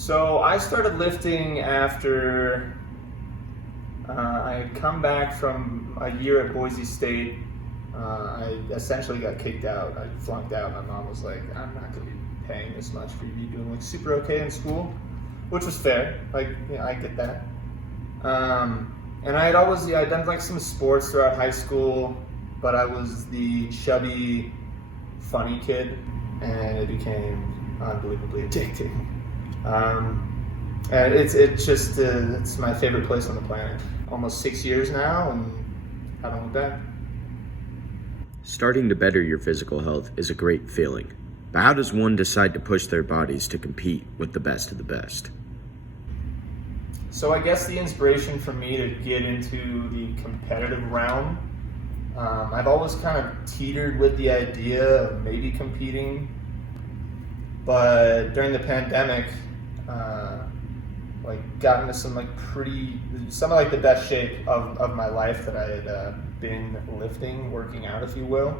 So I started lifting after I had come back from a year at Boise State. I essentially got kicked out. I flunked out. My mom was like, "I'm not going to be paying this much for you to be doing like super okay in school," which was fair. Like, I get that. And I had always, I'd done like some sports throughout high school, but I was the chubby, funny kid, and it became unbelievably addicting. And it's my favorite place on the planet. Almost 6 years now, and haven't looked back. Starting to better your physical health is a great feeling, but how does one decide to push their bodies to compete with the best of the best? So I guess the inspiration for me to get into the competitive realm, I've always kind of teetered with the idea of maybe competing, but during the pandemic, got into some of the best shape of my life that I had been lifting, working out, if you will.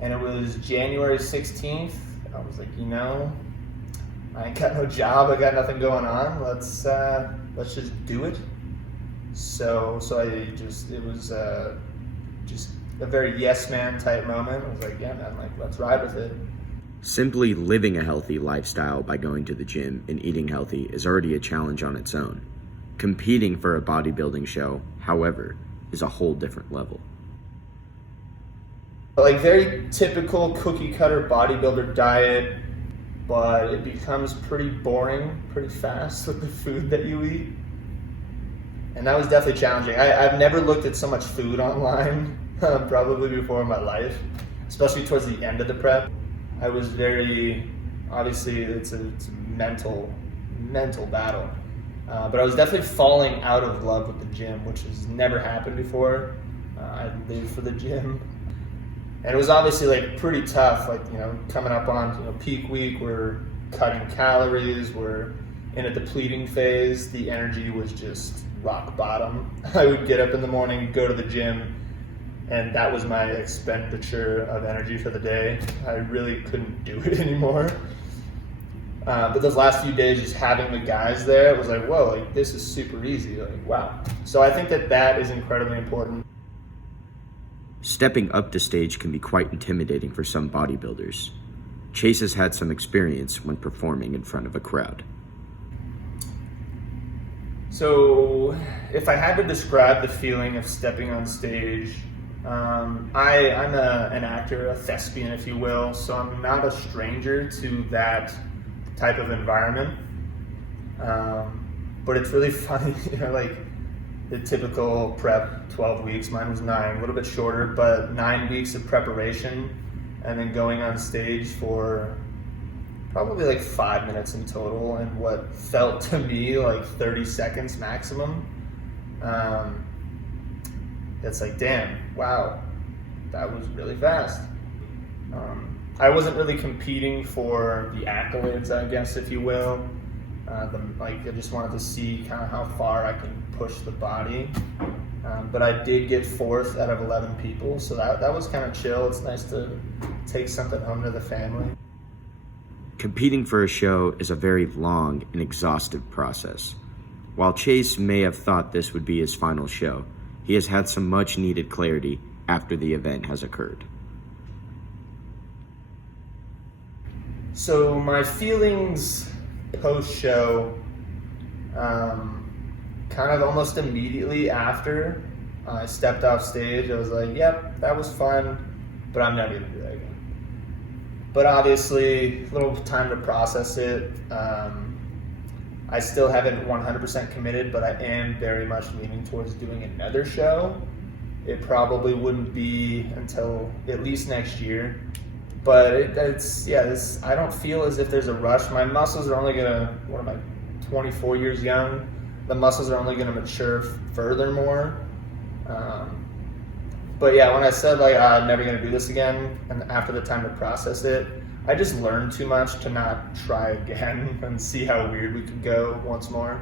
And it was January 16th. I was like, I ain't got no job. I got nothing going on. Let's just do it. So it was just a very yes man type moment. I was like, yeah, man, let's ride with it. Simply living a healthy lifestyle by going to the gym and eating healthy is already a challenge on its own. Competing for a bodybuilding show, however, is a whole different level. Very typical cookie cutter bodybuilder diet, but it becomes pretty boring pretty fast with the food that you eat. And that was definitely challenging. I've never looked at so much food online probably before in my life, especially towards the end of the prep. I was obviously it's a mental battle. But I was definitely falling out of love with the gym, which has never happened before. I lived for the gym. And it was obviously pretty tough, coming up on peak week, we're cutting calories, we're in a depleting phase. The energy was just rock bottom. I would get up in the morning, go to the gym, and that was my expenditure of energy for the day. I really couldn't do it anymore. But those last few days, just having the guys there, it was like, whoa, this is super easy. Wow. So I think that is incredibly important. Stepping up to stage can be quite intimidating for some bodybuilders. Chase has had some experience when performing in front of a crowd. So if I had to describe the feeling of stepping on stage, I'm an actor, a thespian, if you will, so I'm not a stranger to that type of environment. But it's really funny, the typical prep, 12 weeks, mine was 9, a little bit shorter, but 9 weeks of preparation, and then going on stage for probably 5 minutes in total, and what felt to me like 30 seconds maximum. It's damn, wow, that was really fast. I wasn't really competing for the accolades, I guess, if you will. I just wanted to see kind of how far I can push the body. But I did get 4th out of 11 people, so that was kind of chill. It's nice to take something home to the family. Competing for a show is a very long and exhaustive process. While Chase may have thought this would be his final show, he has had some much needed clarity after the event has occurred. So my feelings post-show, kind of almost immediately after I stepped off stage, I was like, yep, that was fun, but I'm never gonna do that again. But obviously, a little time to process it. I still haven't 100% committed, but I am very much leaning towards doing another show. It probably wouldn't be until at least next year. But I don't feel as if there's a rush. My muscles are only gonna, 24 years young. The muscles are only gonna mature furthermore. But yeah, when I said I'm never gonna do this again, and after the time to process it, I just learned too much to not try again and see how weird we could go once more.